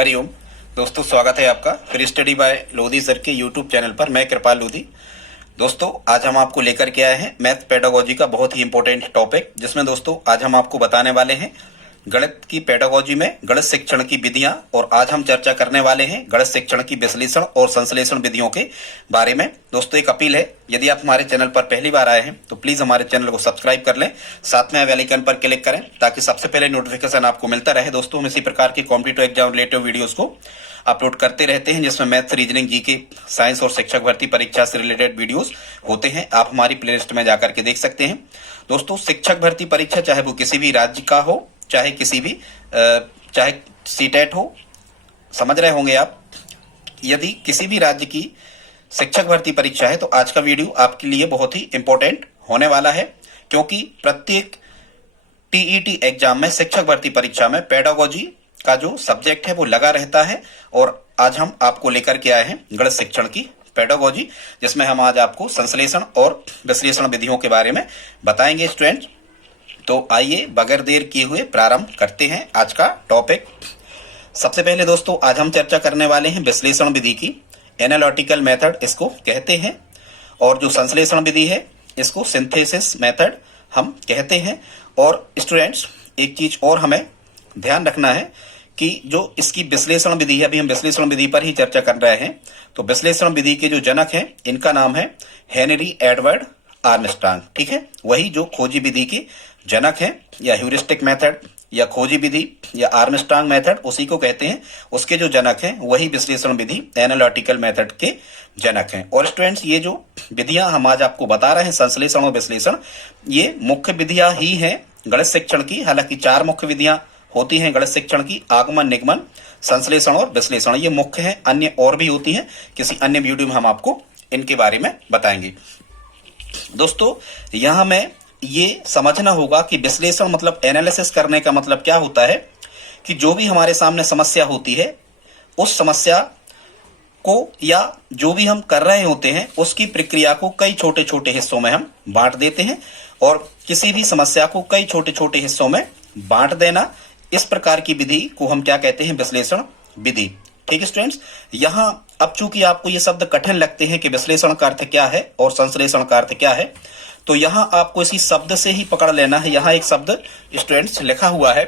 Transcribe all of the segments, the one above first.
हरिओम दोस्तों, स्वागत है आपका फिर स्टडी बाय लोधी सर के यूट्यूब चैनल पर। मैं कृपाल लोधी। दोस्तों, आज हम आपको लेकर के आए हैं मैथ पेडागोजी का बहुत ही इंपॉर्टेंट टॉपिक, जिसमें दोस्तों आज हम आपको बताने वाले हैं गणित की पेडागोजी में गणित शिक्षण की विधियां। और आज हम चर्चा करने वाले हैं गणित शिक्षण की विश्लेषण और संश्लेषण विधियों के बारे में। दोस्तों, एक अपील है, यदि आप हमारे चैनल पर पहली बार आए हैं तो प्लीज हमारे चैनल को सब्सक्राइब कर लें, साथ में बेल आइकन पर क्लिक करें ताकि सबसे पहले नोटिफिकेशन आपको मिलता रहे। दोस्तों, हम इसी प्रकार की कॉम्पिटिटिव एग्जाम रिलेटेड वीडियोस को अपलोड करते रहते हैं, जिसमें मैथ्स, रीजनिंग, जीके, साइंस और शिक्षक भर्ती परीक्षा से रिलेटेड वीडियोस होते हैं। आप हमारी प्लेलिस्ट में जाकर के देख सकते हैं। दोस्तों, शिक्षक भर्ती परीक्षा चाहे वो किसी भी राज्य का हो, चाहे किसी भी चाहे सीटेट हो, समझ रहे होंगे आप। यदि किसी भी राज्य की शिक्षक भर्ती परीक्षा है तो आज का वीडियो आपके लिए बहुत ही इंपॉर्टेंट होने वाला है, क्योंकि प्रत्येक टीईटी एग्जाम में, शिक्षक भर्ती परीक्षा में पेडागोजी का जो सब्जेक्ट है वो लगा रहता है। और आज हम आपको लेकर के आए हैं गणित शिक्षण की पेडागोजी, जिसमें हम आज आपको संश्लेषण और विश्लेषण विधियों के बारे में बताएंगे स्टूडेंट। तो आइए बगैर देर किए हुए प्रारंभ करते हैं आज का टॉपिक। सबसे पहले दोस्तों, आज हम चर्चा करने वाले हैं विश्लेषण विधि की। एनालिटिकल मेथड इसको कहते हैं, और जो संश्लेषण विधि है इसको सिंथेसिस मेथड हम कहते हैं। और स्टूडेंट्स, एक चीज और हमें ध्यान रखना है कि जो इसकी विश्लेषण विधि है, अभी हम विश्लेषण विधि पर ही चर्चा कर रहे हैं, तो विश्लेषण विधि के जो जनक हैं इनका नाम है हेनरी एडवर्ड आर्मस्ट्रांग। ठीक है, वही जो खोजी विधि के जनक हैं, या ह्यूरिस्टिक मेथड या खोजी विधि या आर्मस्ट्रांग मेथड, उसी को कहते हैं। उसके जो जनक हैं वही विश्लेषण विधि एनालिटिकल मेथड के जनक हैं। और स्टूडेंट्स, ये जो विधियां हम आज आपको बता रहे हैं, संश्लेषण और विश्लेषण, ये मुख्य विधियां ही हैं गणित शिक्षण की। हालांकि 4 मुख्य विधियां होती हैं गणित शिक्षण की: आगमन, निगमन, संश्लेषण और विश्लेषण। ये मुख्य हैं, अन्य और भी होती हैं, किसी अन्य वीडियो में हम आपको इनके बारे में बताएंगे। दोस्तों, यहां में ये समझना होगा कि विश्लेषण मतलब एनालिसिस करने का मतलब क्या होता है कि जो भी हमारे सामने समस्या होती है, उस समस्या को या जो भी हम कर रहे होते हैं उसकी प्रक्रिया को कई छोटे छोटे हिस्सों में हम बांट देते हैं। और किसी भी समस्या को कई छोटे छोटे हिस्सों में बांट देना, इस प्रकार की विधि को हम क्या कहते हैं? विश्लेषण विधि। ठीक है स्टूडेंट्स, यहां अब चूंकि आपको ये शब्द कठिन लगते हैं कि विश्लेषण का अर्थ क्या है और संश्लेषण का अर्थ क्या है, तो यहां आपको इसी शब्द से ही पकड़ लेना है। यहां एक शब्द स्टूडेंट्स लिखा हुआ है,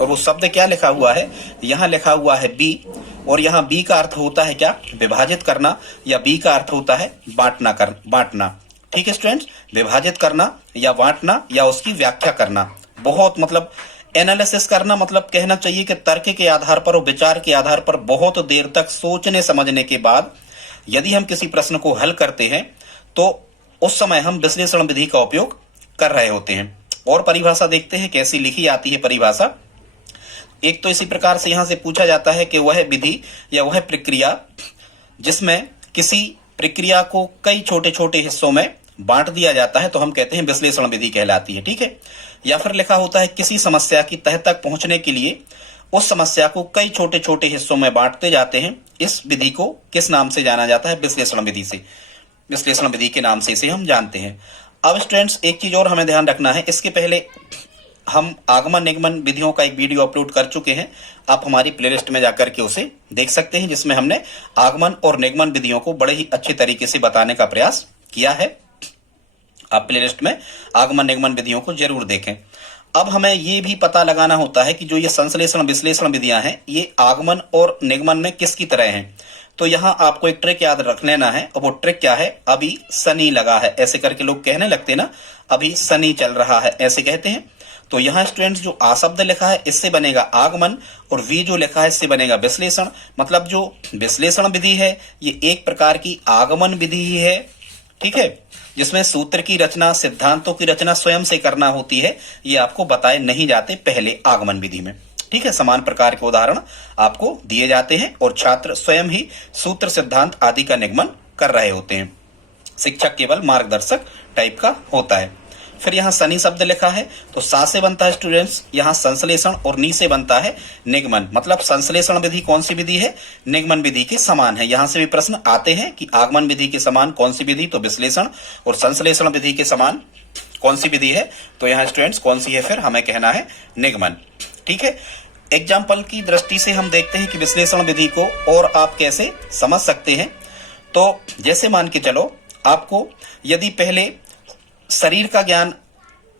और वो शब्द क्या लिखा हुआ है? यहां लिखा हुआ है बी, और यहां बी का अर्थ होता है क्या? विभाजित करना, या बी का अर्थ होता है बांटना। ठीक है स्टूडेंट्स, विभाजित करना या बांटना या उसकी व्याख्या करना। बहुत मतलब एनालिसिस करना मतलब कहना चाहिए कि तर्क के आधार पर और विचार के आधार पर बहुत देर तक सोचने समझने के बाद यदि हम किसी प्रश्न को हल करते हैं तो उस समय हम विश्लेषण विधि का उपयोग कर रहे होते हैं। और परिभाषा देखते हैं कैसी लिखी आती है परिभाषा। एक तो इसी प्रकार से यहां से पूछा जाता है कि वह विधि या वह प्रक्रिया जिसमें किसी प्रक्रिया को कई छोटे छोटे हिस्सों में बांट दिया जाता है तो हम कहते हैं विश्लेषण विधि कहलाती है। ठीक है, या फिर लिखा होता है किसी समस्या की तह तक पहुंचने के लिए उस समस्या को कई छोटे छोटे हिस्सों में बांटते जाते हैं। इस विधि को किस नाम से जाना जाता है? विश्लेषण विधि से, विश्लेषण विधि के नाम से इसे हम जानते हैं। अब स्टूडेंट्स, एक चीज और हमें ध्यान रखना है, इसके पहले हम आगमन निगमन विधियों का एक वीडियो अपलोड कर चुके हैं, आप हमारी प्लेलिस्ट में जाकर के उसे देख सकते हैं, जिसमें हमने आगमन और निगमन विधियों को बड़े ही अच्छे तरीके से बताने का प्रयास किया है। आप प्लेलिस्ट में आगमन निगमन विधियों को जरूर देखें। अब हमें ये भी पता लगाना होता है कि जो ये संश्लेषण विश्लेषण विधियां हैं ये आगमन और निगमन में किसकी तरह हैं। तो यहां आपको एक ट्रिक याद रख लेना है, और वो ट्रिक क्या है? अभी शनि लगा है, ऐसे करके लोग कहने लगते ना, अभी शनि चल रहा है, ऐसे कहते हैं। तो यहाँ स्टूडेंट्स, जो आ शब्द लिखा है इससे बनेगा आगमन, और वी जो लिखा है इससे बनेगा विश्लेषण। मतलब जो विश्लेषण विधि है ये एक प्रकार की आगमन विधि ही है। ठीक है, जिसमें सूत्र की रचना, सिद्धांतों की रचना स्वयं से करना होती है, ये आपको बताए नहीं जाते पहले आगमन विधि में। ठीक है, समान प्रकार के उदाहरण आपको दिए जाते हैं और छात्र स्वयं ही सूत्र, सिद्धांत आदि का निगमन कर रहे होते हैं। शिक्षक केवल मार्गदर्शक टाइप का होता है। फिर यहाँ शनि शब्द लिखा है तो सा से बनता है स्टूडेंट्स यहाँ संश्लेषण, और नी से बनता है निगमन। मतलब संश्लेषण विधि कौन सी विधि है? निगमन विधि के समान है। यहाँ से भी प्रश्न आते हैं कि आगमन विधि के समान कौन सी विधि? तो विश्लेषण। और संश्लेषण विधि के समान कौन सी विधि है? तो यहाँ स्टूडेंट्स कौन सी है? फिर हमें कहना है निगमन। ठीक है, एग्जाम्पल की दृष्टि से हम देखते हैं कि विश्लेषण विधि को और आप कैसे समझ सकते हैं। तो जैसे मान के चलो, आपको यदि पहले शरीर का ज्ञान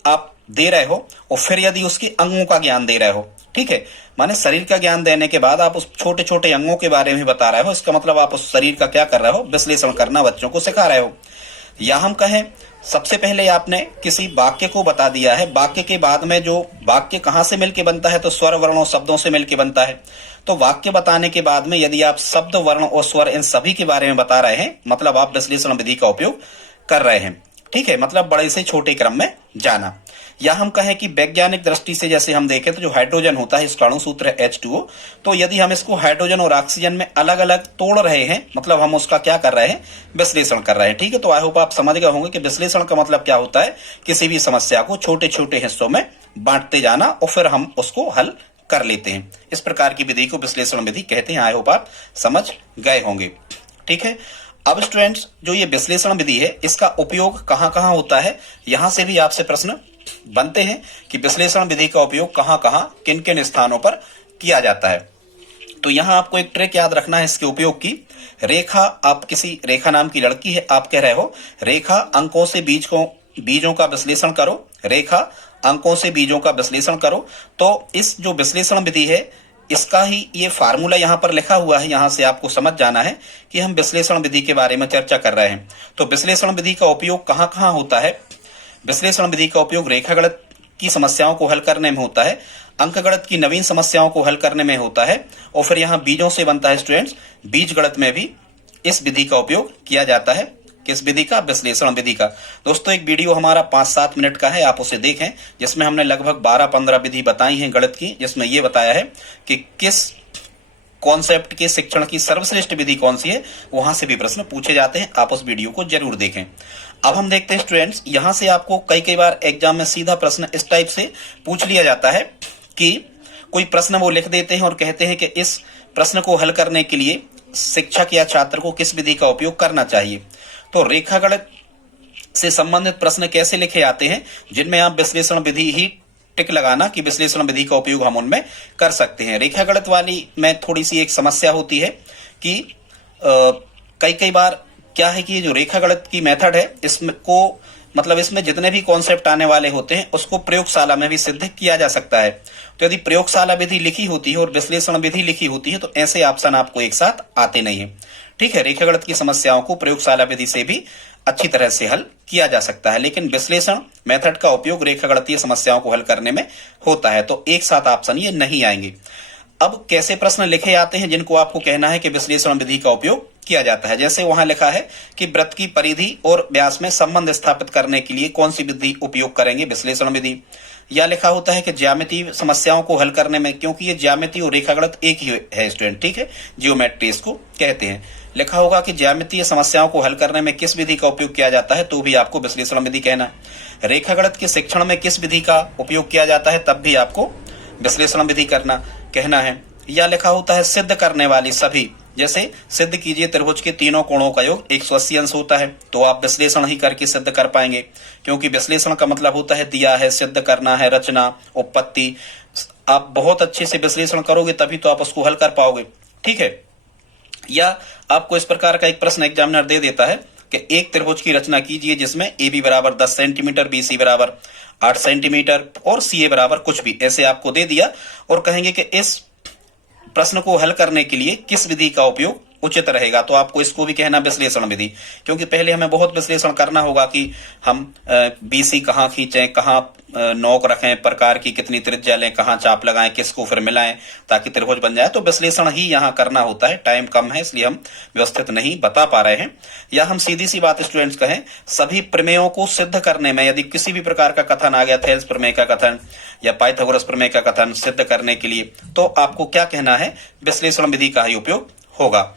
आप दे रहे हो और फिर यदि उसके अंगों का ज्ञान दे रहे हो, ठीक है, माने शरीर का ज्ञान देने के बाद आप उस छोटे छोटे अंगों के बारे में बता रहे हो, इसका मतलब आप उस शरीर का क्या कर रहे हो, विश्लेषण करना बच्चों को सिखा रहे हो। या हम कहें सबसे पहले आपने किसी वाक्य को बता दिया है, वाक्य के बाद में जो वाक्य कहाँ से मिलके बनता है, तो स्वर वर्ण और शब्दों से मिलके बनता है। तो वाक्य बताने के बाद में यदि आप शब्द वर्ण और स्वर इन सभी के बारे में बता रहे हैं, मतलब आप विश्लेषण विधि का उपयोग कर रहे हैं, ठीक है, मतलब बड़े से छोटे क्रम में जाना। या हम कहें कि वैज्ञानिक दृष्टि से जैसे हम देखें तो जो हाइड्रोजन होता है, इसका अणु सूत्र है H2O, तो यदि हम इसको हाइड्रोजन और ऑक्सीजन में अलग अलग तोड़ रहे हैं, मतलब हम उसका क्या कर रहे हैं, विश्लेषण कर रहे हैं, ठीक है। तो आई होप आप समझ गए होंगे कि विश्लेषण का मतलब क्या होता है, किसी भी समस्या को छोटे छोटे हिस्सों में बांटते जाना और फिर हम उसको हल कर लेते हैं। इस प्रकार की विधि को विश्लेषण विधि कहते हैं। आई होप आप समझ गए होंगे, ठीक है। अब स्टूडेंट्स, जो ये विश्लेषण विधि है, इसका उपयोग कहाँ कहाँ होता है, यहां से भी आपसे प्रश्न बनते हैं कि विश्लेषण विधि का उपयोग कहाँ कहाँ किन किन स्थानों पर किया जाता है। तो यहां आपको एक ट्रिक याद रखना है इसके उपयोग की। रेखा, आप किसी रेखा नाम की लड़की है, आप कह रहे हो रेखा अंकों से बीजों का विश्लेषण करो, रेखा अंकों से बीजों का विश्लेषण करो। तो इस जो विश्लेषण विधि है, इसका ही ये फार्मूला यहाँ पर लिखा हुआ है, यहां से आपको समझ जाना है कि हम विश्लेषण विधि के बारे में चर्चा कर रहे हैं। तो विश्लेषण विधि का उपयोग कहाँ कहाँ होता है, विश्लेषण विधि का उपयोग रेखागणित की समस्याओं को हल करने में होता है, अंकगणित की नवीन समस्याओं को हल करने में होता है, और फिर यहाँ बीजों से बनता है स्टूडेंट्स, बीजगणित में भी इस विधि का उपयोग किया जाता है। किस विधि का, विश्लेषण विधि का। दोस्तों एक वीडियो हमारा 5-7 मिनट का है, आप उसे देखें, जिसमें हमने लगभग 12-15 विधि बताई हैं गणित की, जिसमें यह बताया है कि किस कॉन्सेप्ट के शिक्षण की सर्वश्रेष्ठ विधि कौन सी है, वहां से भी प्रश्न पूछे जाते हैं, आप उस वीडियो को जरूर देखें। अब हम देखते हैं स्टूडेंट्स, यहां से आपको कई बार एग्जाम में सीधा प्रश्न इस टाइप से पूछ लिया जाता है कि कोई प्रश्न वो लिख देते हैं और कहते हैं कि इस प्रश्न को हल करने के लिए शिक्षक या छात्र को किस विधि का उपयोग करना चाहिए। तो रेखागणित से संबंधित प्रश्न कैसे लिखे जाते हैं, जिनमें आप विश्लेषण विधि ही टिक लगाना कि विश्लेषण विधि का उपयोग हम उनमें कर सकते हैं। रेखागणित वाली में थोड़ी सी एक समस्या होती है कि कई बार क्या है कि जो रेखागणित की मेथड है, इसमें जितने भी कॉन्सेप्ट आने वाले होते हैं उसको प्रयोगशाला में भी सिद्ध किया जा सकता है। तो यदि प्रयोगशाला विधि लिखी होती है और विश्लेषण विधि लिखी होती है तो ऐसे ऑप्शन आपको एक साथ आते नहीं है, ठीक है। रेखागणित की समस्याओं को प्रयोगशाला विधि से भी अच्छी तरह से हल किया जा सकता है, लेकिन विश्लेषण मेथड का उपयोग रेखागणितीय समस्याओं को हल करने में होता है, तो एक साथ ऑप्शन ये नहीं आएंगे। अब कैसे प्रश्न लिखे जाते हैं जिनको आपको कहना है कि विश्लेषण विधि का उपयोग किया जाता है। जैसे वहां लिखा है कि वृत्त की परिधि और व्यास में संबंध स्थापित करने के लिए कौन सी विधि उपयोग करेंगे, विश्लेषण विधि। या लिखा होता है कि ज्यामितीय समस्याओं को हल करने में, क्योंकि ये ज्यामिति और रेखागणित एक ही है स्टूडेंट, ठीक है, जियोमेट्री इसको कहते हैं। लिखा होगा कि ज्यामितीय समस्याओं को हल करने में किस विधि का उपयोग किया जाता है, तो भी आपको विश्लेषण विधि कहना है। रेखागणित के शिक्षण में किस विधि का उपयोग किया जाता है, तब भी आपको विश्लेषण विधि कहना है। या लिखा होता है सिद्ध करने वाली सभी, जैसे सिद्ध कीजिए त्रिभुज के तीनों कोणों का योग 180 अंश होता है, तो आप विश्लेषण ही करके सिद्ध कर पाएंगे, क्योंकि विश्लेषण का मतलब होता है दिया है, सिद्ध करना है, रचना, उत्पत्ति। आप बहुत अच्छे से विश्लेषण करोगे तभी तो आप उसको हल कर पाओगे, ठीक है। या आपको इस प्रकार का एक प्रश्न एग्जामिनर दे देता है कि एक त्रिभुज की रचना कीजिए जिसमें AB बराबर 10 सेंटीमीटर, BC बराबर 8 सेंटीमीटर और CA बराबर कुछ भी, ऐसे आपको दे दिया और कहेंगे कि इस प्रश्न को हल करने के लिए किस विधि का उपयोग उचित रहेगा, तो आपको इसको भी कहना विश्लेषण विधि, क्योंकि पहले हमें बहुत विश्लेषण करना होगा कि हम BC कहाँ खींचें, कहाँ नोक रखें, प्रकार की कितनी त्रिज्या लें, कहाँ चाप लगाएं, किसको फिर मिलाएं ताकि त्रिभुज बन जाए। तो विश्लेषण ही यहाँ करना होता है, टाइम कम है इसलिए हम व्यवस्थित नहीं बता पा रहे हैं। या हम सीधी सी बात स्टूडेंट्स कहें, सभी प्रमेयों को सिद्ध करने में यदि किसी भी प्रकार का कथन आ गया, थेल्स प्रमेय का कथन या पाइथागोरस प्रमेय का कथन सिद्ध करने के लिए, तो आपको क्या कहना है, विश्लेषण विधि का ही उपयोग होगा।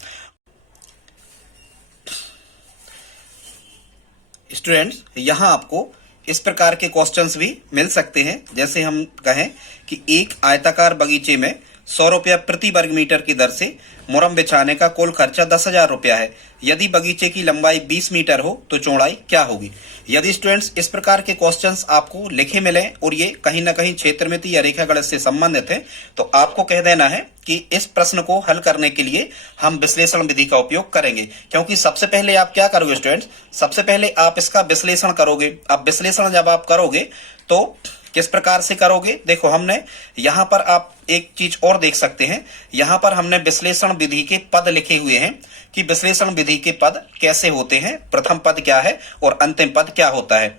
स्टूडेंट्स यहां आपको इस प्रकार के क्वेश्चंस भी मिल सकते हैं, जैसे हम कहें कि एक आयताकार बगीचे में ₹100 प्रति वर्ग मीटर की दर से मुरम बिछाने का कुल खर्चा ₹10,000 है। यदि बगीचे की लंबाई 20 मीटर हो तो चौड़ाई क्या होगी। यदि स्टूडेंट्स इस प्रकार के क्वेश्चंस आपको लिखे मिले और ये कहीं ना कहीं क्षेत्रमिति या रेखागणित से संबंधित है तो आपको कह देना है कि इस प्रश्न को हल करने के लिए हम विश्लेषण विधि का उपयोग करेंगे। क्योंकि सबसे पहले आप क्या करोगे स्टूडेंट्स, सबसे पहले आप इसका विश्लेषण करोगे। अब विश्लेषण जब आप करोगे तो किस प्रकार से करोगे, देखो हमने यहाँ पर आप एक चीज और देख सकते हैं, यहाँ पर हमने विश्लेषण विधि के पद लिखे हुए हैं कि विश्लेषण विधि के पद कैसे होते हैं, प्रथम पद क्या है और अंतिम पद क्या होता है।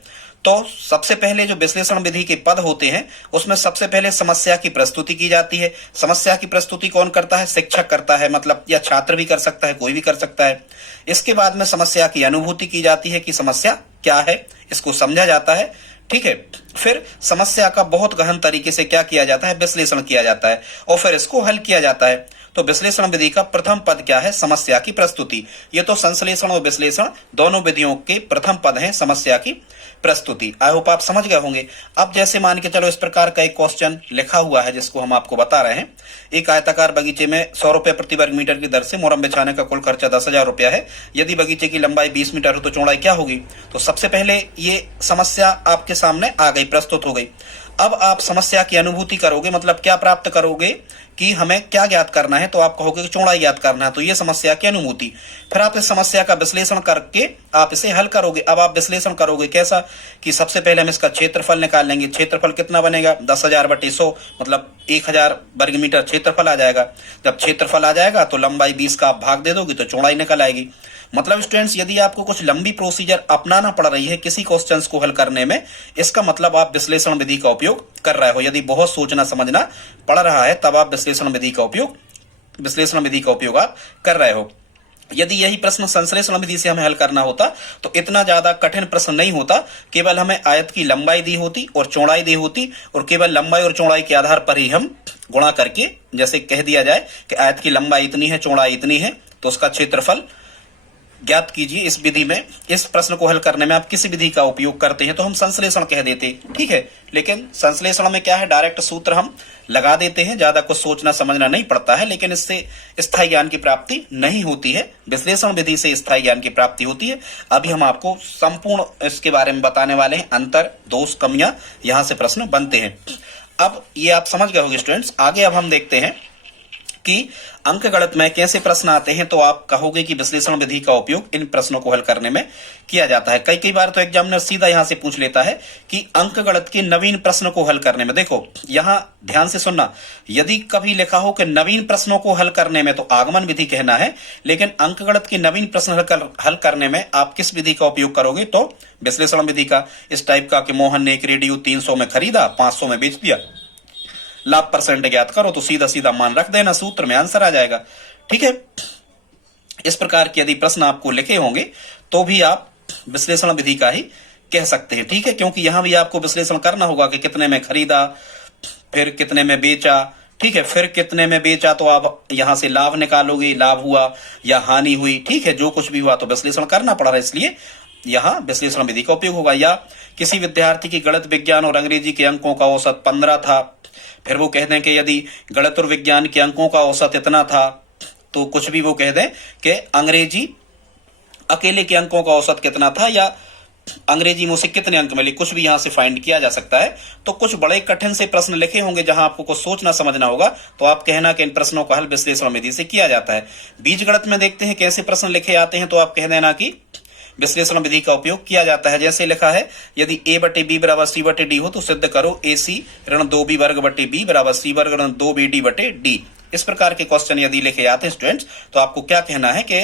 तो सबसे पहले जो विश्लेषण विधि के पद होते हैं उसमें सबसे पहले समस्या की प्रस्तुति की जाती है। समस्या की प्रस्तुति कौन करता है, शिक्षक करता है, मतलब या छात्र भी कर सकता है, कोई भी कर सकता है। इसके बाद में समस्या की अनुभूति की जाती है कि समस्या क्या है, इसको समझा जाता है, ठीक है। फिर समस्या का बहुत गहन तरीके से क्या किया जाता है, विश्लेषण किया जाता है और फिर इसको हल किया जाता है। तो विश्लेषण विधि का प्रथम पद क्या है, समस्या की प्रस्तुति। ये तो संश्लेषण और विश्लेषण दोनों विधियों के प्रथम पद हैं, समस्या की प्रस्तुति। आई होप आप समझ गए होंगे। अब जैसे मान के चलो इस प्रकार का एक क्वेश्चन लिखा हुआ है जिसको हम आपको बता रहे हैं। एक आयताकार बगीचे में ₹100 प्रति वर्ग मीटर की दर से मुरम बिछाने का कुल खर्चा ₹10,000 है। यदि बगीचे की लंबाई 20 मीटर हो तो चौड़ाई क्या होगी। तो सबसे पहले ये समस्या आपके सामने आ गई, प्रस्तुत हो गई। अब आप समस्या की अनुभूति करोगे, मतलब क्या प्राप्त करोगे कि हमें क्या ज्ञात करना है, तो आप कहोगे कि चौड़ाई ज्ञात करना है, तो ये समस्या की अनुभूति। फिर आप इस समस्या का विश्लेषण करके आप इसे हल करोगे। अब आप विश्लेषण करोगे कैसा कि सबसे पहले हम इसका क्षेत्रफल निकाल लेंगे। क्षेत्रफल कितना बनेगा, 10,000/100 मतलब 1,000 वर्ग मीटर क्षेत्रफल आ जाएगा। जब क्षेत्रफल आ जाएगा तो लंबाई 20 का आप भाग दे दोगे तो चौड़ाई निकल आएगी। मतलब स्टूडेंट्स यदि आपको कुछ लंबी प्रोसीजर अपनाना पड़ रही है किसी क्वेश्चंस को हल करने में, इसका मतलब आप विश्लेषण विधि का उपयोग कर रहे हो। यदि बहुत सोचना समझना पड़ रहा है तब आप विश्लेषण विधि का उपयोग आप कर रहे हो। यदि यही प्रश्न संश्लेषण विधि से हमें हल करना होता तो इतना ज्यादा कठिन प्रश्न नहीं होता। केवल हमें आयत की लंबाई दी होती और चौड़ाई दी होती और केवल लंबाई और चौड़ाई के आधार पर ही हम गुणा करके जैसे कह दिया जाए कि आयत की लंबाई इतनी है, चौड़ाई इतनी है, तो उसका क्षेत्रफल ज्ञात कीजिए। इस विधि में, इस प्रश्न को हल करने में आप किसी विधि का उपयोग करते हैं तो हम संश्लेषण कह देते, ठीक है। लेकिन संश्लेषण में क्या है, डायरेक्ट सूत्र हम लगा देते हैं, ज्यादा कुछ सोचना समझना नहीं पड़ता है, लेकिन इससे स्थायी ज्ञान की प्राप्ति नहीं होती है। विश्लेषण विधि से स्थायी ज्ञान की प्राप्ति होती है। अभी हम आपको संपूर्ण इसके बारे में बताने वाले हैं, अंतर, दोष, कमियां, यहां से प्रश्न बनते हैं। अब ये आप समझ गए होंगे स्टूडेंट्स। आगे अब हम देखते हैं कि अंकगणित में कैसे प्रश्न आते हैं। तो आप कहोगे कि विश्लेषण विधि का उपयोग इन प्रश्नों को हल करने में किया जाता है। कई बार तो एग्जामिनर सीधा यहां से पूछ लेता है कि अंकगणित के नवीन प्रश्नों को हल करने में, देखो यहां ध्यान से सुनना, यदि कभी लिखा हो कि नवीन प्रश्नों को हल करने में तो आगमन विधि कहना है, लेकिन अंकगणित के नवीन प्रश्न हल करने में आप किस विधि का उपयोग करोगे, तो विश्लेषण विधि का। इस टाइप का कि मोहन ने एक रेडियो 300 में खरीदा, 500 में बेच दिया, लाभ परसेंट ज्ञात करो, तो सीधा सीधा मान रख देना, सूत्र में आंसर आ जाएगा, ठीक है। इस प्रकार के यदि प्रश्न आपको लिखे होंगे तो भी आप विश्लेषण विधि का ही कह सकते हैं, ठीक है। क्योंकि यहां भी आपको विश्लेषण करना होगा कि कितने में खरीदा, फिर कितने में बेचा, ठीक है। फिर कितने में बेचा तो आप यहां से लाभ निकालोगे, लाभ हुआ या हानि हुई, ठीक है। जो कुछ भी हुआ तो विश्लेषण करना पड़ रहा है, इसलिए यहां विश्लेषण विधि का उपयोग होगा। या किसी विद्यार्थी की गणित, विज्ञान और अंग्रेजी के अंकों का औसत 15 था, फिर वो कह दें कि यदि गणित और विज्ञान के अंकों का औसत इतना था, तो कुछ भी वो कह दें कि अंग्रेजी अकेले के अंकों का औसत कितना था या अंग्रेजी में उसे कितने अंक मिले, कुछ भी यहां से फाइंड किया जा सकता है। तो कुछ बड़े कठिन से प्रश्न लिखे होंगे जहां आपको कुछ सोचना समझना होगा, तो आप कहना कि इन प्रश्नों का हल विश्लेषण विधि से किया जाता है। बीजगणित में देखते हैं कैसे प्रश्न लिखे आते हैं, तो आप कह देना कि विश्लेषण विधि का उपयोग किया जाता है। जैसे लिखा है, यदि a/b बराबर c/d हो तो सिद्ध करो ac ऋण 2b वर्ग बटे b बराबर c वर्ग ऋण 2bd बटे d। इस प्रकार के क्वेश्चन यदि लिखे आते हैं स्टूडेंट्स, तो आपको क्या कहना है कि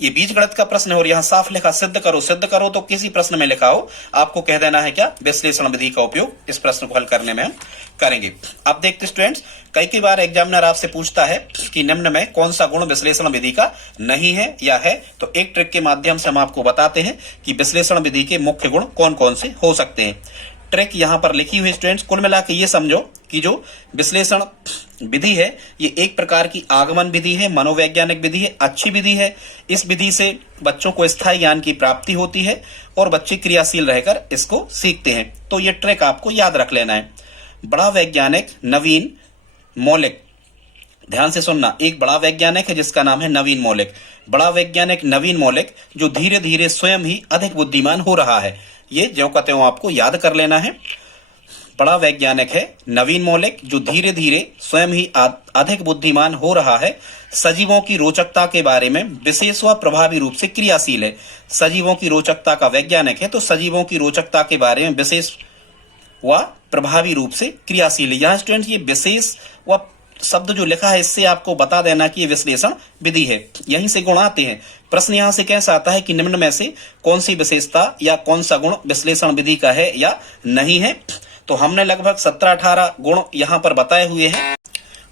ये बीजगणित का प्रश्न है और यहाँ साफ लिखा सिद्ध करो। सिद्ध करो तो किसी प्रश्न में लिखा हो, आपको कह देना है क्या, विश्लेषण विधि का उपयोग इस प्रश्न को हल करने में हम करेंगे। अब देखते स्टूडेंट्स, कई बार एग्जामिनर आपसे पूछता है कि निम्न में कौन सा गुण विश्लेषण विधि का नहीं है या है। तो एक ट्रिक के माध्यम से हम आपको बताते हैं कि विश्लेषण विधि के मुख्य गुण कौन कौन से हो सकते हैं। ट्रिक यहां पर लिखी हुई स्टूडेंट्स, कुल मिला के ये समझो कि जो विश्लेषण विधि है ये एक प्रकार की आगमन विधि है, मनोवैज्ञानिक विधि है, अच्छी विधि है। इस विधि से बच्चों को स्थायी ज्ञान की प्राप्ति होती है और बच्चे क्रियाशील रहकर इसको सीखते हैं। तो ये ट्रिक आपको याद रख लेना है। बड़ा वैज्ञानिक, नवीन, मौलिक ध्यान से सुनना, एक बड़ा वैज्ञानिक है जिसका नाम है नवीन मौलिक। बड़ा वैज्ञानिक नवीन मौलिक जो धीरे धीरे स्वयं ही अधिक बुद्धिमान हो रहा है। ये ज्यों का त्यों आपको याद कर लेना है। बड़ा वैज्ञानिक है नवीन मौलिक जो धीरे धीरे स्वयं ही अधिक बुद्धिमान हो रहा है। सजीवों की रोचकता के बारे में विशेष व प्रभावी रूप से क्रियाशील है। सजीवों की रोचकता का वैज्ञानिक है, तो सजीवों की रोचकता के बारे में विशेष व प्रभावी रूप से क्रियाशील है। यहाँ स्टूडेंट ये विशेष व शब्द जो लिखा है इससे आपको बता देना कि ये विश्लेषण विधि है, यहीं से गुण आते हैं। प्रश्न यहाँ से कैसा आता है कि निम्न में से कौन सी विशेषता या कौन सा गुण विश्लेषण विधि का है या नहीं है। तो हमने लगभग 17-18 गुण यहाँ पर बताए हुए हैं।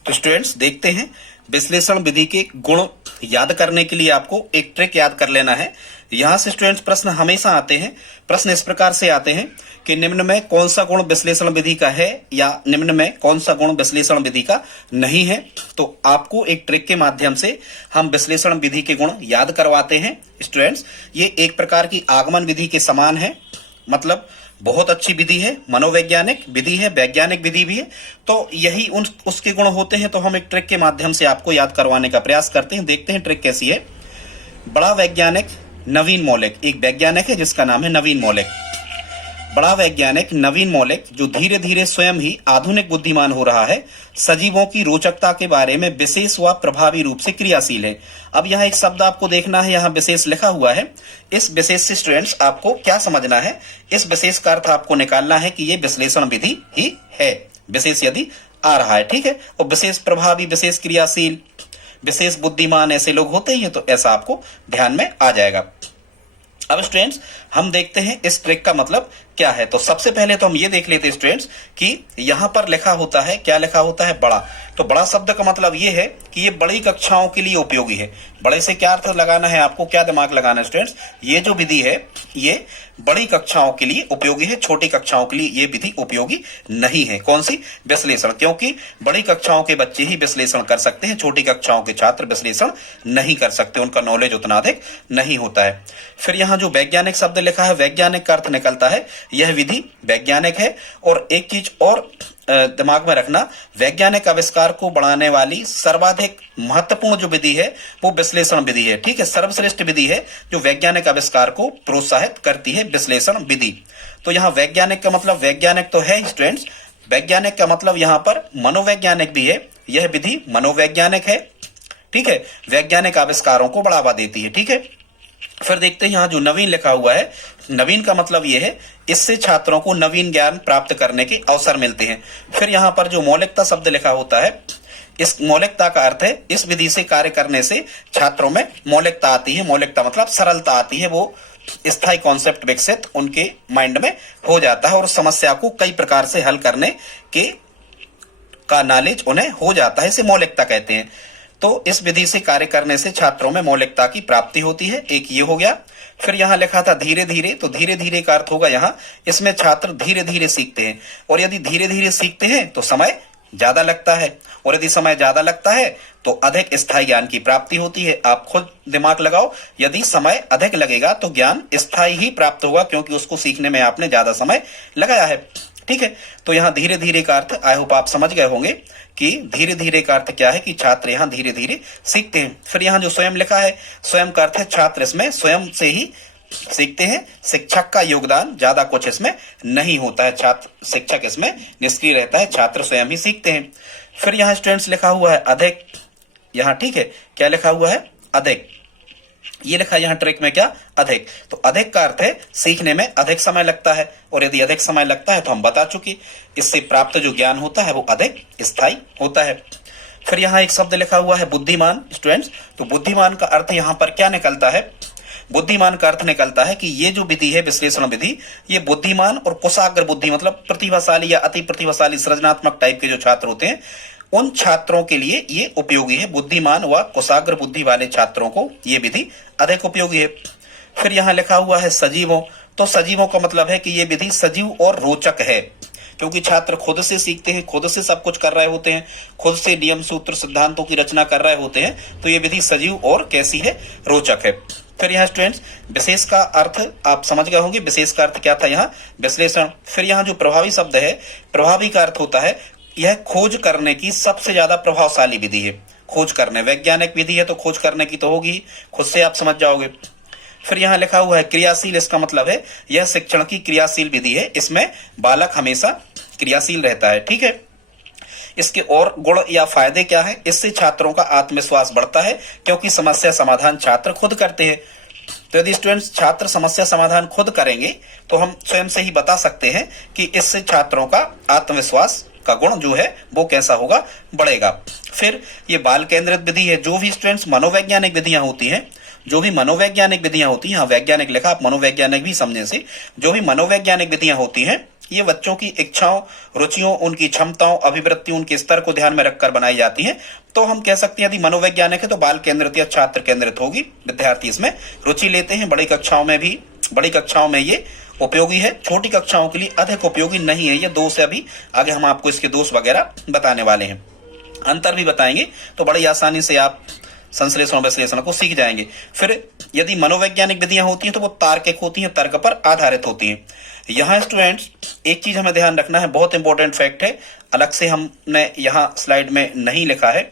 तो स्टूडेंट्स देखते हैं, विश्लेषण विधि के गुण याद करने के लिए आपको एक ट्रिक याद कर लेना है। यहाँ से स्टूडेंट्स प्रश्न हमेशा आते हैं। प्रश्न इस प्रकार से आते हैं कि निम्न में कौन सा गुण विश्लेषण विधि का है या निम्न में कौन सा गुण विश्लेषण विधि का नहीं है। तो आपको एक ट्रिक के माध्यम से हम विश्लेषण विधि के गुण याद करवाते हैं। स्टूडेंट्स ये एक प्रकार की आगमन विधि के समान है, मतलब बहुत अच्छी विधि है, मनोवैज्ञानिक विधि है, वैज्ञानिक विधि भी है। तो यही उसके गुण होते हैं। तो हम एक ट्रिक के माध्यम से आपको याद करवाने का प्रयास करते हैं। देखते हैं ट्रिक कैसी है। बड़ा वैज्ञानिक नवीन मौलिक, एक वैज्ञानिक है जिसका नाम है नवीन मौलिक। बड़ा वैज्ञानिक नवीन मौलिक जो धीरे धीरे स्वयं ही आधुनिक बुद्धिमान हो रहा है, सजीवों की रोचकता के बारे में विशेष व प्रभावी रूप से क्रियाशील है। अब यहाँ एक शब्द आपको देखना है, यहाँ विशेष लिखा हुआ है। इस विशेष से स्टूडेंट्स आपको क्या समझना है, इस विशेष का अर्थ आपको निकालना है कि ये विश्लेषण विधि ही है, विशेष यदि आ रहा है, ठीक है। और विशेष प्रभावी, विशेष क्रियाशील, विशेष बुद्धिमान ऐसे लोग होते ही हैं, तो ऐसा आपको ध्यान में आ जाएगा। अब स्टूडेंट्स हम देखते हैं इस ट्रिक का मतलब क्या है। तो सबसे पहले तो हम ये देख लेते हैं स्टूडेंट्स कि यहाँ पर लिखा होता है, क्या लिखा होता है, बड़ा। तो बड़ा शब्द का मतलब ये है कि ये बड़ी कक्षाओं के लिए उपयोगी है। बड़े से क्या अर्थ लगाना है आपको, क्या दिमाग लगाना है स्टूडेंट्स, ये जो विधि है ये बड़ी कक्षाओं के लिए उपयोगी है, छोटी कक्षाओं के लिए ये विधि उपयोगी नहीं है। कौन सी, विश्लेषण, क्योंकि बड़ी कक्षाओं के बच्चे ही विश्लेषण कर सकते हैं, छोटी कक्षाओं के छात्र विश्लेषण नहीं कर सकते, उनका नॉलेज उतना अधिक नहीं होता है। फिर यहाँ जो वैज्ञानिक शब्द लिखा है, वैज्ञानिक का अर्थ निकलता है यह विधि वैज्ञानिक है। और एक चीज और दिमाग में रखना, वैज्ञानिक आविष्कार को बढ़ाने वाली सर्वाधिक महत्वपूर्ण जो विधि है वो विश्लेषण विधि है, ठीक है। सर्वश्रेष्ठ विधि है जो वैज्ञानिक आविष्कार को प्रोत्साहित करती है, विश्लेषण विधि। तो यहाँ वैज्ञानिक का मतलब वैज्ञानिक तो है स्टूडेंट्स, वैज्ञानिक का मतलब यहाँ पर मनोवैज्ञानिक भी है, यह विधि मनोवैज्ञानिक है, ठीक है। वैज्ञानिक आविष्कारों को बढ़ावा देती है, ठीक है। फिर देखते हैं यहाँ जो नवीन लिखा हुआ है, नवीन का मतलब ये है इससे छात्रों को नवीन ज्ञान प्राप्त करने के अवसर मिलते हैं। फिर यहाँ पर जो मौलिकता शब्द लिखा होता है, इस मौलिकता का अर्थ है इस विधि से कार्य करने से छात्रों में मौलिकता आती है। मौलिकता मतलब सरलता आती है, वो स्थायी कॉन्सेप्ट विकसित उनके माइंड में हो जाता है और समस्या को कई प्रकार से हल करने के का नॉलेज उन्हें हो जाता है, इसे मौलिकता कहते हैं। तो इस विधि से कार्य करने से छात्रों में मौलिकता की प्राप्ति होती है, एक ये हो गया। फिर यहाँ लिखा था धीरे धीरे, तो धीरे धीरे का अर्थ होगा यहाँ इसमें छात्र धीरे धीरे सीखते हैं, और यदि धीरे धीरे सीखते हैं तो समय ज्यादा लगता है, और यदि समय ज्यादा लगता है तो अधिक स्थायी ज्ञान की प्राप्ति होती है। आप खुद दिमाग लगाओ, यदि समय अधिक लगेगा तो ज्ञान स्थायी ही प्राप्त होगा, क्योंकि उसको सीखने में आपने ज्यादा समय लगाया है, ठीक है। तो यहाँ धीरे धीरे का अर्थ आई होप आप समझ गए होंगे कि धीरे धीरे का अर्थ क्या है कि छात्र यहाँ धीरे धीरे सीखते हैं। फिर यहाँ जो स्वयं लिखा है, स्वयं का अर्थ है छात्र इसमें स्वयं से ही सीखते हैं, शिक्षक का योगदान ज्यादा कुछ इसमें नहीं होता है, छात्र शिक्षक इसमें निष्क्रिय रहता है, छात्र स्वयं ही सीखते हैं। फिर यहाँ स्टूडेंट्स लिखा हुआ है अधिक, यहाँ ठीक है, क्या लिखा हुआ है, अधिक, ये लिखा यहाँ ट्रिक में क्या, अधिक। तो अधिक का अर्थ है सीखने में अधिक समय लगता है, और यदि अधिक समय लगता है तो हम बता चुके, इससे प्राप्त जो ज्ञान होता है वो अधिक स्थायी होता है। फिर यहाँ एक शब्द लिखा हुआ है बुद्धिमान स्टूडेंट्स, तो बुद्धिमान का अर्थ यहाँ पर क्या निकलता है, बुद्धिमान का अर्थ निकलता है कि ये जो विधि है विश्लेषण विधि, ये बुद्धिमान और कुशाग्र बुद्धि मतलब प्रतिभाशाली या अति प्रतिभाशाली सृजनात्मक टाइप के जो छात्र होते हैं उन छात्रों के लिए ये उपयोगी है। बुद्धिमान व कुशाग्र बुद्धि वाले छात्रों को ये विधि अधिक उपयोगी है। फिर यहाँ लिखा हुआ है सजीवों, तो सजीवों का मतलब है कि ये विधि सजीव और रोचक है, क्योंकि छात्र खुद से सीखते हैं, खुद से सब कुछ कर रहे होते हैं, खुद से नियम सूत्र सिद्धांतों की रचना कर रहे होते हैं, तो ये विधि सजीव और कैसी है, रोचक है। फिर यहाँ स्टूडेंट्स विशेष का अर्थ आप समझ गए होंगे, विशेष का अर्थ क्या था यहाँ, विश्लेषण। फिर यहाँ जो प्रभावी शब्द है, प्रभावी का अर्थ होता है यह खोज करने की सबसे ज्यादा प्रभावशाली विधि है। खोज करने, वैज्ञानिक विधि है तो खोज करने की तो होगी, खुद से आप समझ जाओगे। फिर यहाँ लिखा हुआ है क्रियाशील, इसका मतलब है यह शिक्षण की क्रियाशील विधि है, इसमें बालक हमेशा क्रियाशील रहता है। ठीक है, इसके और गुण या फायदे क्या है? इससे छात्रों का आत्मविश्वास बढ़ता है, क्योंकि समस्या समाधान छात्र खुद करते हैं। तो यदि स्टूडेंट्स छात्र समस्या समाधान खुद करेंगे तो हम स्वयं से ही बता सकते हैं कि इससे छात्रों का आत्मविश्वास का गुण जो है वो कैसा होगा, बढ़ेगा। फिर ये बाल केंद्रित विधि है। जो भी स्टूडेंट्स मनोवैज्ञानिक विधियां होती हैं, जो भी मनोवैज्ञानिक विधियां होती हैं, हाँ वैज्ञानिक लिखा, आप मनोवैज्ञानिक भी समझने से, जो भी मनोवैज्ञानिक विधियां होती हैं ये बच्चों की इच्छाओं, रुचियों, उनकी क्षमताओं, अभिवृत्ति, उनके स्तर को ध्यान में रखकर बनाई जाती हैं। तो हम कह सकते हैं यदि मनोवैज्ञानिक है तो बाल केंद्रित या छात्र केंद्रित होगी। विद्यार्थी इसमें रुचि लेते हैं। बड़ी कक्षाओं में ये उपयोगी है, छोटी कक्षाओं के लिए अधिक उपयोगी नहीं है। ये दोष है, अभी आगे हम आपको इसके दोष वगैरह बताने वाले हैं, अंतर भी बताएंगे, तो बड़ी आसानी से आप संश्लेषण विश्लेषण को सीख जाएंगे। फिर यदि मनोवैज्ञानिक विधियां होती हैं तो वो तार्किक होती हैं, तर्क पर आधारित होती हैं। यहाँ स्टूडेंट्स एक चीज हमें ध्यान रखना है, बहुत इंपॉर्टेंट फैक्ट है, अलग से हमने यहाँ स्लाइड में नहीं लिखा है।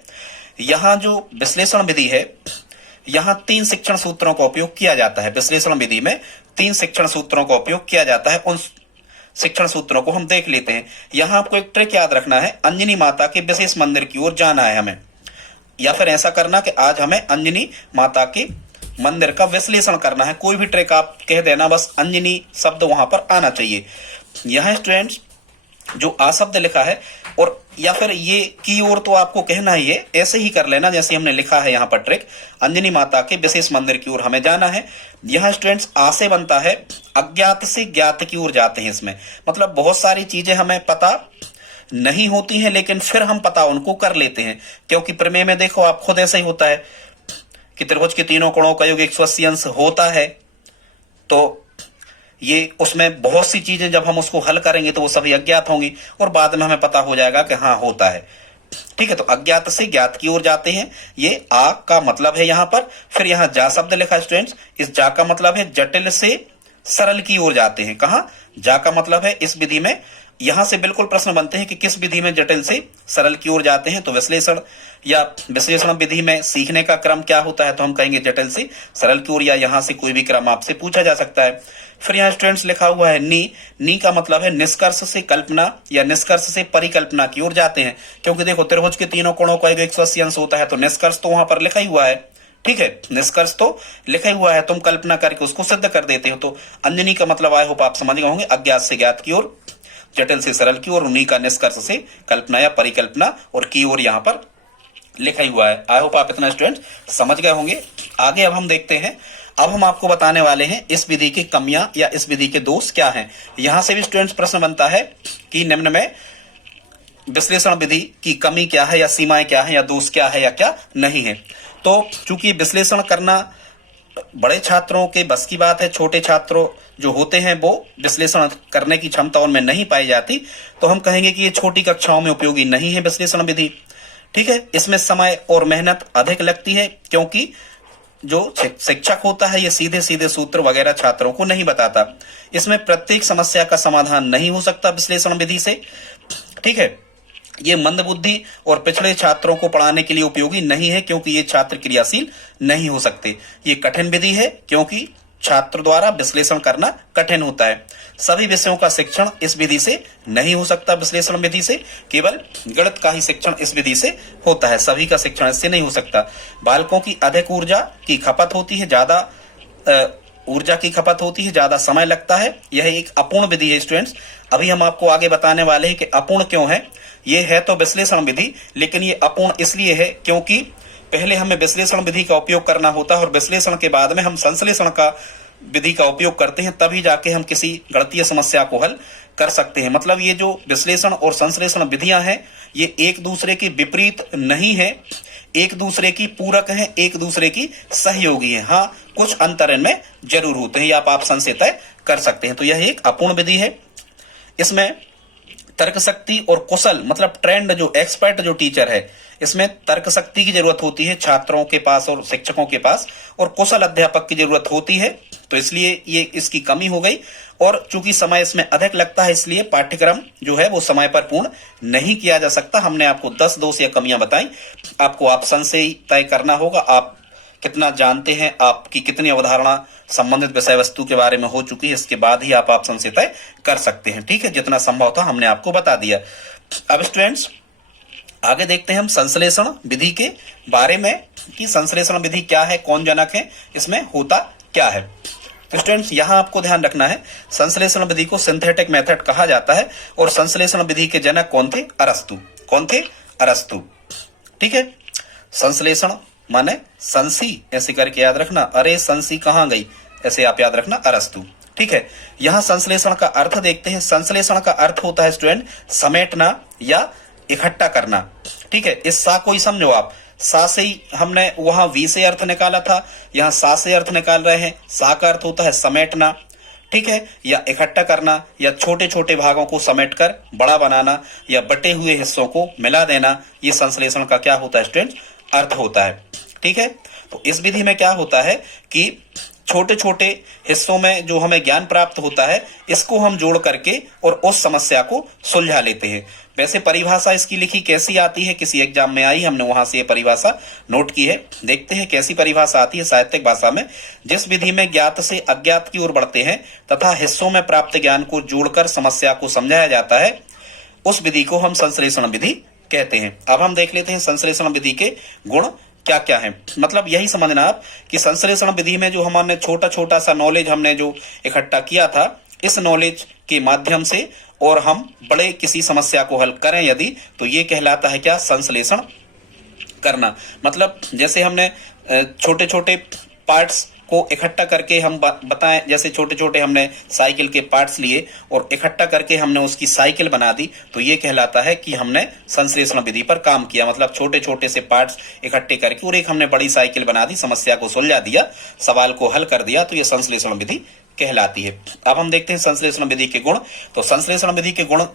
यहाँ जो विश्लेषण विधि है, यहाँ 3 शिक्षण सूत्रों का उपयोग किया जाता है। विश्लेषण विधि में 3 शिक्षण सूत्रों का उपयोग किया जाता है। उन शिक्षण सूत्रों को हम देख लेते हैं। यहाँ आपको एक ट्रिक याद रखना है, अंजनी माता के विशेष मंदिर की ओर जाना है हमें, या फिर ऐसा करना कि आज हमें अंजनी माता के मंदिर का विश्लेषण करना है। कोई भी ट्रिक आप कह देना, बस अंजनी शब्द वहां पर आना चाहिए। यहाँ स्टूडेंट्स जो आ शब्द लिखा है, और या फिर ये की ओर तो आपको कहना ही है, ऐसे ही कर लेना जैसे हमने लिखा है यहाँ पर ट्रिक, अंजनी माता के विशेष मंदिर की ओर हमें जाना है। यहाँ स्टूडेंट्स आ से बनता है अज्ञात से ज्ञात की ओर जाते हैं। इसमें मतलब बहुत सारी चीजें हमें पता नहीं होती हैं, लेकिन फिर हम पता उनको कर लेते हैं, क्योंकि प्रमेय में देखो आप खुद ऐसा ही होता है कि त्रिभुज के तीनों कोणों का योग 180 अंश होता है। तो ये उसमें बहुत सी चीजें जब हम उसको हल करेंगे तो वो सभी अज्ञात होंगी, और बाद में हमें पता हो जाएगा कि हाँ होता है। ठीक है, तो अज्ञात से ज्ञात की ओर जाते हैं, ये आ का मतलब है यहाँ पर। फिर यहाँ जा शब्द लिखा स्टूडेंट्स, इस जा का मतलब है जटिल से सरल की ओर जाते हैं। कहाँ? जा का मतलब है इस विधि में। यहां से बिल्कुल प्रश्न बनते हैं कि किस विधि में जटिल से सरल की ओर जाते हैं, तो विश्लेषण या विश्लेषण विधि में सीखने का क्रम क्या होता है, तो हम कहेंगे जटिल से सरल की ओर, या यहां से कोई भी क्रम आपसे पूछा जा सकता है। फिर यहाँ स्टूडेंट्स लिखा हुआ है नी का मतलब है निष्कर्ष से कल्पना या निष्कर्ष से परिकल्पना की ओर जाते हैं, क्योंकि देखो त्रिभुज के तीनों कोणों का 180 अंश होता है, तो निष्कर्ष तो वहां पर लिखा ही हुआ है। ठीक है, निष्कर्ष तो लिखा ही हुआ है, तुम कल्पना करके उसको सिद्ध कर देते हो। तो अंजनी का मतलब आई होप आप समझ गए होंगे, अज्ञात से ज्ञात की ओर, जटिल से सरल की ओर, उन्हीं का निष्कर्ष से कल्पना या परिकल्पना, और की ओर यहाँ पर लिखा ही हुआ है। आई होप आप इतना स्टूडेंट समझ गए होंगे। आगे अब हम देखते हैं, अब हम आपको बताने वाले हैं इस विधि की कमियां या इस विधि के दोष क्या हैं। यहां से भी स्टूडेंट्स प्रश्न बनता है कि निम्न में विश्लेषण विधि की कमी क्या है, या सीमाएं क्या है, या दोष क्या है, या क्या नहीं है। तो चूंकि विश्लेषण करना बड़े छात्रों के बस की बात है, छोटे छात्रों जो होते हैं वो विश्लेषण करने की क्षमता उनमें नहीं पाई जाती, तो हम कहेंगे कि ये छोटी कक्षाओं में उपयोगी नहीं है विश्लेषण विधि। ठीक है, इसमें समय और मेहनत अधिक लगती है, क्योंकि जो शिक्षक होता है ये सीधे सीधे सूत्र वगैरह छात्रों को नहीं बताता। इसमें प्रत्येक समस्या का समाधान नहीं हो सकता विश्लेषण विधि से। ठीक है, ये मंदबुद्धि और पिछड़े छात्रों को पढ़ाने के लिए उपयोगी नहीं है, क्योंकि ये छात्र क्रियाशील नहीं हो सकते। ये कठिन विधि है, क्योंकि छात्र द्वारा विश्लेषण करना कठिन होता है। सभी विषयों का शिक्षण इस विधि से नहीं हो सकता विश्लेषण विधि से, केवल गणित का ही शिक्षण इस विधि से होता है, सभी का शिक्षण इससे नहीं हो सकता। बालकों की अधिक ऊर्जा की खपत होती है, ज्यादा समय लगता है। यह एक अपूर्ण विधि है स्टूडेंट्स। अभी हम आपको आगे बताने वाले हैं कि अपूर्ण क्यों है। ये है तो विश्लेषण विधि, लेकिन ये अपूर्ण इसलिए है क्योंकि पहले हमें विश्लेषण विधि का उपयोग करना होता है, और विश्लेषण के बाद में हम संश्लेषण का विधि का उपयोग करते हैं, तभी जाके हम किसी गणितीय समस्या को हल कर सकते हैं। मतलब ये जो विश्लेषण और संश्लेषण विधियां हैं, ये एक दूसरे के विपरीत नहीं है, एक दूसरे की पूरक हैं, एक दूसरे की सहयोगी हैं। हाँ, कुछ अंतर इनमें जरूर होते हैं, ये आप संशय तय कर सकते हैं। तो यह एक अपूर्ण विधि है। इसमें तर्क शक्ति और कुशल, मतलब ट्रेंड जो एक्सपर्ट जो टीचर है, इसमें तर्क शक्ति की जरूरत होती है छात्रों के पास और शिक्षकों के पास, और कुशल अध्यापक की जरूरत होती है। तो इसलिए ये इसकी कमी हो गई। और चूंकि समय इसमें अधिक लगता है इसलिए पाठ्यक्रम जो है वो समय पर पूर्ण नहीं किया जा सकता। हमने आपको 10 दोष या कमियां बताई, आपको ऑप्शन से ही तय करना होगा आप कितना जानते हैं, आपकी कितनी अवधारणा संबंधित विषय वस्तु के बारे में हो चुकी है, इसके बाद ही आप ऑप्शन से तय कर सकते हैं। ठीक है, जितना संभव था हमने आपको बता दिया। अब स्टूडेंट्स आगे देखते हैं हम संश्लेषण विधि के बारे में कि संश्लेषण विधि क्या है, कौन जनक है, इसमें होता क्या है। तो स्टूडेंट्स यहां आपको ध्यान रखना है, संश्लेषण विधि को सिंथेटिक मेथड कहा जाता है और संश्लेषण विधि के जनक कौन थे? अरस्तु। कौन थे? अरस्तु। ठीक है, संश्लेषण माने संसी, ऐसे करके याद रखना, अरे संसी कहां गई, ऐसे आप याद रखना, अरस्तु। ठीक है, यहां संश्लेषण का अर्थ देखते हैं। संश्लेषण का अर्थ होता है स्टूडेंट समेटना या इकट्ठा करना। ठीक है, इस सा को ही समझो आप, सा से ही हमने वहां वी से अर्थ निकाला था, यहां सा से अर्थ निकाल रहे हैं। सा का अर्थ होता है समेटना, ठीक है, या इकट्ठा करना, या छोटे छोटे भागों को समेटकर बड़ा बनाना, या बटे हुए हिस्सों को मिला देना। ये संश्लेषण का क्या होता है स्टूडेंट? अर्थ होता है। ठीक है, तो इस विधि में क्या होता है कि छोटे छोटे हिस्सों में जो हमें ज्ञान प्राप्त होता है इसको हम जोड़ करके और उस समस्या को सुलझा लेते हैं। वैसे परिभाषा इसकी लिखी कैसी आती है, किसी एग्जाम में आई, हमने वहां से ये परिभाषा नोट की है। देखते हैं कैसी परिभाषा आती है साहित्यिक भाषा में। जिस विधि में ज्ञात से अज्ञात की ओर बढ़ते हैं तथा हिस्सों में प्राप्त ज्ञान को जोड़कर समस्या को समझाया जाता है, उस विधि को हम संश्लेषण विधि कहते हैं। अब हम देख लेते हैं संश्लेषण विधि के गुण क्या क्या है। मतलब यही समझना आप कि संश्लेषण विधि में जो हमारे छोटा छोटा सा नॉलेज हमने जो इकट्ठा किया था, इस नॉलेज के माध्यम से और हम बड़े किसी समस्या को हल करें यदि, तो ये कहलाता है क्या? संश्लेषण करना। मतलब जैसे हमने छोटे छोटे पार्ट्स को इकट्ठा करके हम बताएं, जैसे छोटे छोटे हमने साइकिल के पार्ट्स लिए और इकट्ठा करके हमने उसकी साइकिल बना दी, तो ये कहलाता है कि हमने संश्लेषण विधि पर काम किया। मतलब छोटे छोटे से पार्ट्स इकट्ठे करके और एक हमने बड़ी साइकिल बना दी, समस्या को सुलझा दिया, सवाल को हल कर दिया, तो ये संश्लेषण विधि कहलाती है। अब हम देखते हैं संश्लेषण विधि के गुण। तो संश्लेषण विधि के गुण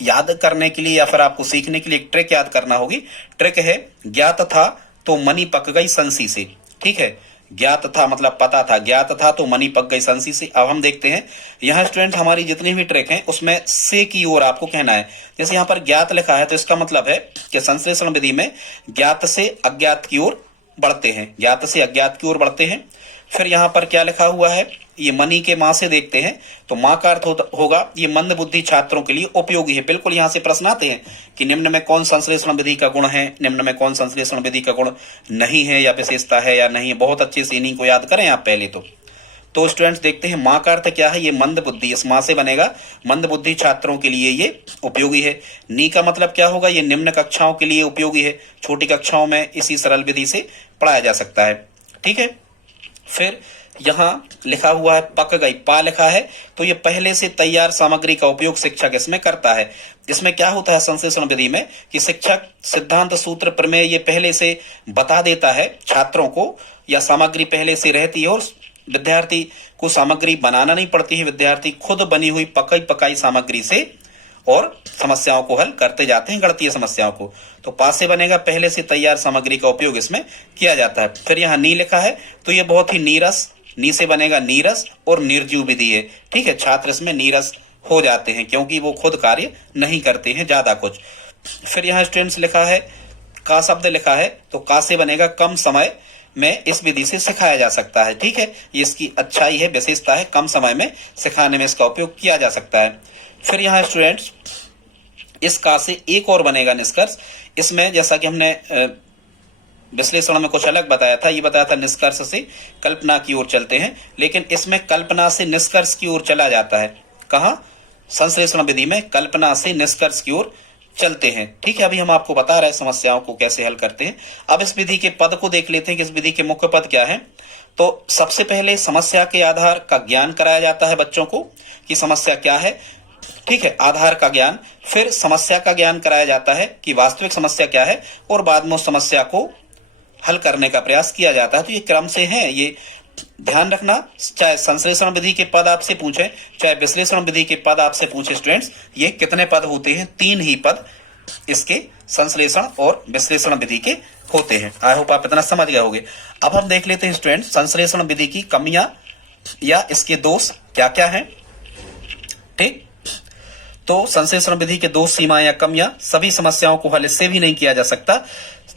याद करने के लिए या फिर आपको सीखने के लिए एक ट्रिक याद करना होगी। ट्रिक है ज्ञात था तो मनी पक गई संसी से। ठीक है, ज्ञात था मतलब पता था, ज्ञात था तो मनी पक गई संसी से। अब हम देखते हैं यहाँ स्टूडेंट हमारी जितनी भी ट्रिक हैं उसमें से की ओर आपको कहना है। जैसे यहाँ पर ज्ञात लिखा है तो इसका मतलब है कि संश्लेषण विधि में ज्ञात से अज्ञात की ओर बढ़ते हैं, ज्ञात से अज्ञात की ओर बढ़ते हैं। फिर यहाँ पर क्या लिखा हुआ है, ये मनी के माँ से देखते हैं तो माँ का अर्थ होगा ये मंद बुद्धि छात्रों के लिए उपयोगी है। बिल्कुल यहाँ से प्रश्न आते हैं कि निम्न में कौन संश्लेषण विधि का गुण है, निम्न में कौन संश्लेषण विधि का गुण नहीं है या विशेषता है या नहीं है। बहुत अच्छे से इन्हीं को याद करें आप पहले तो स्टूडेंट्स देखते हैं माँ का अर्थ क्या है, ये मंद बुद्धि, इस माँ से बनेगा मंद बुद्धि छात्रों के लिए ये उपयोगी है। नी का मतलब क्या होगा, ये निम्न कक्षाओं के लिए उपयोगी है, छोटी कक्षाओं में इसी सरल विधि से पढ़ाया जा सकता है। ठीक है, फिर यहाँ लिखा हुआ है पक गई, पा लिखा है तो ये पहले से तैयार सामग्री का उपयोग शिक्षक इसमें करता है। इसमें क्या होता है संश्लेषण विधि में कि शिक्षक सिद्धांत सूत्र प्रमेय ये पहले से बता देता है छात्रों को, या सामग्री पहले से रहती है और विद्यार्थी को सामग्री बनाना नहीं पड़ती है, विद्यार्थी खुद बनी हुई पकाई पकाई सामग्री से और समस्याओं को हल करते जाते हैं, गणितीय समस्याओं को। तो पास से बनेगा पहले से तैयार सामग्री का उपयोग इसमें किया जाता है। फिर यहाँ नी लिखा है तो ये बहुत ही नीरस, नी से बनेगा नीरस और निर्जीव विधि है। ठीक है, छात्र इसमें नीरस हो जाते हैं क्योंकि वो खुद कार्य नहीं करते हैं ज्यादा कुछ। फिर यहाँ स्टूडेंट्स लिखा है का शब्द लिखा है तो का से बनेगा कम समय में इस विधि से सिखाया जा सकता है। ठीक है, ये इसकी अच्छाई है, विशेषता है, कम समय में सिखाने में इसका उपयोग किया जा सकता है। फिर यहाँ स्टूडेंट्स इस का से एक और बनेगा निष्कर्ष। इसमें जैसा कि हमने विश्लेषण में कुछ अलग बताया था, ये बताया था निष्कर्ष से कल्पना की ओर चलते हैं, लेकिन इसमें कल्पना से निष्कर्ष की ओर चला जाता है। कहाँ? संश्लेषण विधि में कल्पना से निष्कर्ष की ओर चलते हैं। ठीक है, अभी हम आपको बता रहे हैं समस्याओं को कैसे हल करते हैं। अब इस विधि के पद को देख लेते हैं कि इस विधि के मुख्य पद क्या है। तो सबसे पहले समस्या के आधार का ज्ञान कराया जाता है बच्चों को कि समस्या क्या है। ठीक है, आधार का ज्ञान, फिर समस्या का ज्ञान कराया जाता है कि वास्तविक समस्या क्या है, और बाद में उस समस्या को हल करने का प्रयास किया जाता है। तो ये क्रम से है, ये ध्यान रखना। चाहे संश्लेषण विधि के पद आपसे पूछे, चाहे विश्लेषण विधि के पद आपसे पूछे स्टूडेंट्स, ये कितने पद होते हैं? 3 ही पद इसके संश्लेषण और विश्लेषण विधि के होते हैं। आई होप आप इतना समझ गए होंगे। अब हम देख लेते हैं स्टूडेंट्स संश्लेषण विधि की कमियां या इसके दोष क्या क्या हैं। ठीक, तो संश्लेषण विधि के दोष, सीमाएं या कमियां, सभी समस्याओं को हल इससे भी नहीं किया जा सकता।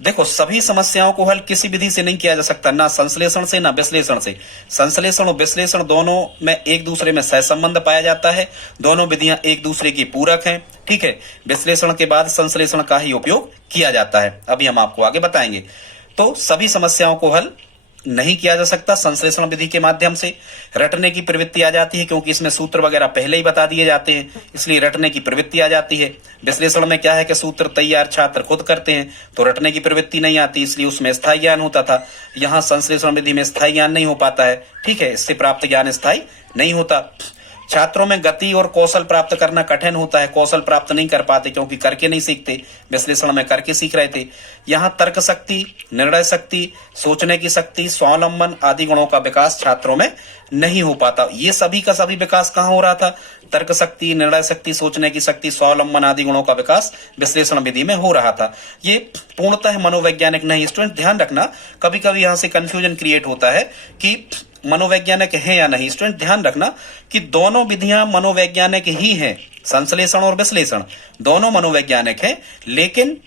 देखो, सभी समस्याओं को हल किसी विधि से नहीं किया जा सकता, ना संश्लेषण से ना विश्लेषण से। संश्लेषण और विश्लेषण दोनों में एक दूसरे में सहसंबंध पाया जाता है, दोनों विधियां एक दूसरे की पूरक हैं। ठीक है, विश्लेषण के बाद संश्लेषण का ही उपयोग किया जाता है, अभी हम आपको आगे बताएंगे। तो सभी समस्याओं को हल नहीं किया जा सकता संश्लेषण विधि के माध्यम से। रटने की प्रवृत्ति आ जाती है, क्योंकि इसमें सूत्र वगैरह पहले ही बता दिए जाते हैं, इसलिए रटने की प्रवृत्ति आ जाती है। विश्लेषण में क्या है कि सूत्र तैयार छात्र खुद करते हैं, तो रटने की प्रवृत्ति नहीं आती, इसलिए उसमें स्थायी ज्ञान होता था। यहाँ संश्लेषण विधि में स्थायी ज्ञान नहीं हो पाता है। ठीक है, इससे प्राप्त ज्ञान स्थायी नहीं होता। छात्रों में गति और कौशल प्राप्त करना कठिन होता है, कौशल प्राप्त नहीं कर पाते क्योंकि करके नहीं सीखते, विश्लेषण में करके सीख रहे थे। यहाँ तर्क शक्ति, निर्णय शक्ति, सोचने की शक्ति, स्वावलंबन आदि गुणों का विकास छात्रों में नहीं हो पाता। ये सभी का सभी विकास कहाँ हो रहा था? तर्क शक्ति, निर्णय शक्ति, सोचने की शक्ति, स्वावलंबन आदि गुणों का विकास विश्लेषण विधि में हो रहा था। ये पूर्णतः मनोवैज्ञानिक नहीं। स्टूडेंट ध्यान रखना, कभी कभी यहाँ से कंफ्यूजन क्रिएट होता है कि मनोवैज्ञानिक है या नहीं। स्टूडेंट ध्यान रखना कि दोनों विधियां मनोवैज्ञानिक ही हैं, संश्लेषण और विश्लेषण दोनों मनोवैज्ञानिक हैं, लेकिन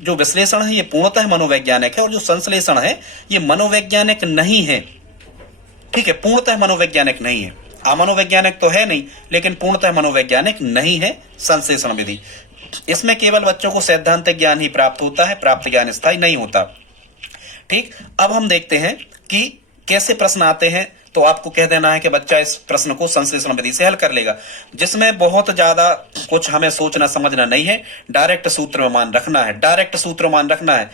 जो विश्लेषण है ये पूर्णतः मनोवैज्ञानिक है और जो संश्लेषण है ये मनोवैज्ञानिक नहीं है। ठीक है, पूर्णतः मनोवैज्ञानिक नहीं है। अमनोवैज्ञानिक तो है नहीं, लेकिन पूर्णतः मनोवैज्ञानिक नहीं है संश्लेषण विधि। इसमें केवल बच्चों को सैद्धांतिक ज्ञान ही प्राप्त होता है, प्राप्त ज्ञान स्थायी नहीं होता। ठीक, अब हम देखते हैं कि कैसे प्रश्न आते हैं। तो आपको कह देना है कि बच्चा इस प्रश्न को संश्लेषण विधि से हल कर लेगा, जिसमें बहुत ज्यादा कुछ हमें सोचना समझना नहीं है, डायरेक्ट सूत्र मान रखना है, डायरेक्ट सूत्र मान रखना है।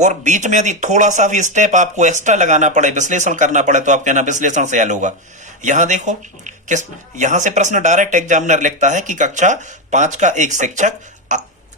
और बीच में यदि थोड़ा सा भी स्टेप आपको एक्स्ट्रा लगाना पड़े, विश्लेषण करना पड़े, तो आप कहना विश्लेषण से हल होगा। यहां देखो, यहां से प्रश्न डायरेक्ट एग्जामिनर लिखता है कि कक्षा 5 का एक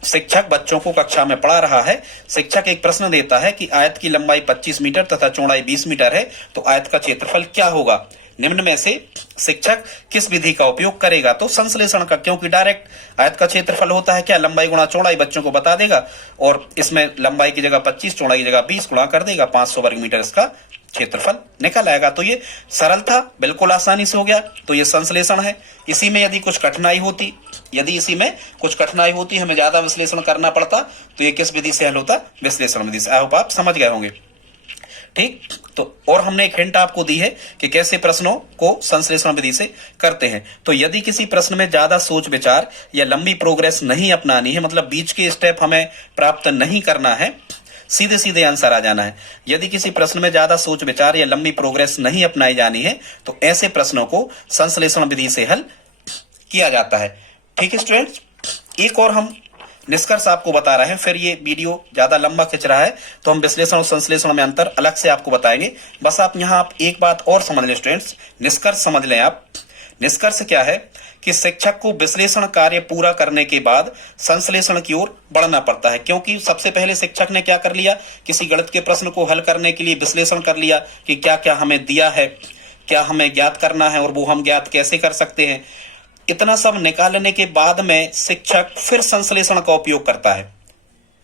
शिक्षक बच्चों को कक्षा में पढ़ा रहा है। शिक्षक एक प्रश्न देता है कि आयत की लंबाई 25 मीटर तथा चौड़ाई 20 मीटर है, तो आयत का क्षेत्रफल क्या होगा? निम्न में से शिक्षक किस विधि का उपयोग करेगा? तो संश्लेषण का, क्योंकि डायरेक्ट आयत का क्षेत्रफल होता है क्या? लंबाई गुणा चौड़ाई, बच्चों को बता देगा और इसमें लंबाई की जगह 25, चौड़ाई की जगह 20 गुणा कर देगा, 500 वर्ग मीटर इसका क्षेत्रफल निकल आएगा। तो ये सरल था, बिल्कुल आसानी से हो गया। तो ये संश्लेषण है। इसी में यदि कुछ कठिनाई होती, हमें ज्यादा विश्लेषण करना पड़ता, तो ये किस विधि से हल होता? विश्लेषण विधि से। आई होप आप समझ गए होंगे। ठीक, तो और हमने एक हिंट आपको दी है कि कैसे प्रश्नों को संश्लेषण विधि से करते हैं। तो यदि किसी प्रश्न में ज्यादा सोच विचार या लंबी प्रोग्रेस नहीं अपनानी है, मतलब बीच के स्टेप हमें प्राप्त नहीं करना है, सीधे सीधे आंसर आ जाना है। यदि किसी प्रश्न में ज्यादा सोच विचार या लंबी प्रोग्रेस नहीं अपनाई जानी है, तो ऐसे प्रश्नों को संश्लेषण विधि से हल किया जाता है। ठीक है स्टूडेंट्स, एक और हम निष्कर्ष आपको बता रहे हैं, फिर ये वीडियो ज्यादा लंबा खिंच रहा है, तो हम विश्लेषण और संश्लेषण में अंतर अलग से आपको बताएंगे। बस आप एक बात और समझ लें स्टूडेंट्स, निष्कर्ष समझ लें आप। निष्कर्ष क्या है कि शिक्षक को विश्लेषण कार्य पूरा करने के बाद संश्लेषण की ओर बढ़ना पड़ता है, क्योंकि सबसे पहले शिक्षक ने क्या कर लिया? किसी गणित के प्रश्न को हल करने के लिए विश्लेषण कर लिया कि क्या क्या हमें दिया है, क्या हमें ज्ञात करना है और वो हम ज्ञात कैसे कर सकते हैं। इतना सब निकालने के बाद में शिक्षक फिर संश्लेषण का उपयोग करता है।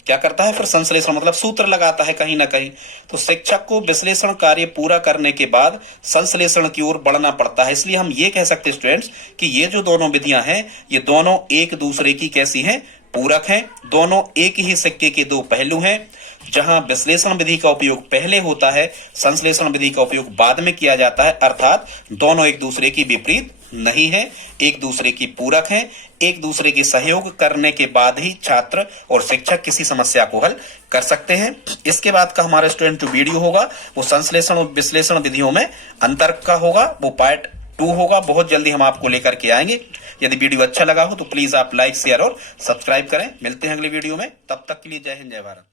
क्या करता है? फिर संश्लेषण, मतलब सूत्र लगाता है कहीं ना कहीं। तो शिक्षक को विश्लेषण कार्य पूरा करने के बाद संश्लेषण की ओर बढ़ना पड़ता है। इसलिए हम ये कह सकते हैं स्टूडेंट्स कि ये जो दोनों विधियां हैं, ये दोनों एक दूसरे की कैसी हैं? पूरक हैं। दोनों एक ही सिक्के के दो पहलू हैं। जहां विश्लेषण विधि का उपयोग पहले होता है, संश्लेषण विधि का उपयोग बाद में किया जाता है, अर्थात दोनों एक दूसरे की विपरीत नहीं है, एक दूसरे की पूरक हैं। एक दूसरे की सहयोग करने के बाद ही छात्र और शिक्षक किसी समस्या को हल कर सकते हैं। इसके बाद का हमारा स्टूडेंट जो वीडियो होगा वो संश्लेषण और विश्लेषण विधियों में अंतर का होगा, वो पार्ट 2 होगा। बहुत जल्दी हम आपको लेकर के आएंगे। यदि वीडियो अच्छा लगा हो तो प्लीज आप लाइक, शेयर और सब्सक्राइब करें। मिलते हैं अगले वीडियो में, तब तक के लिए जय हिंद, जय भारत।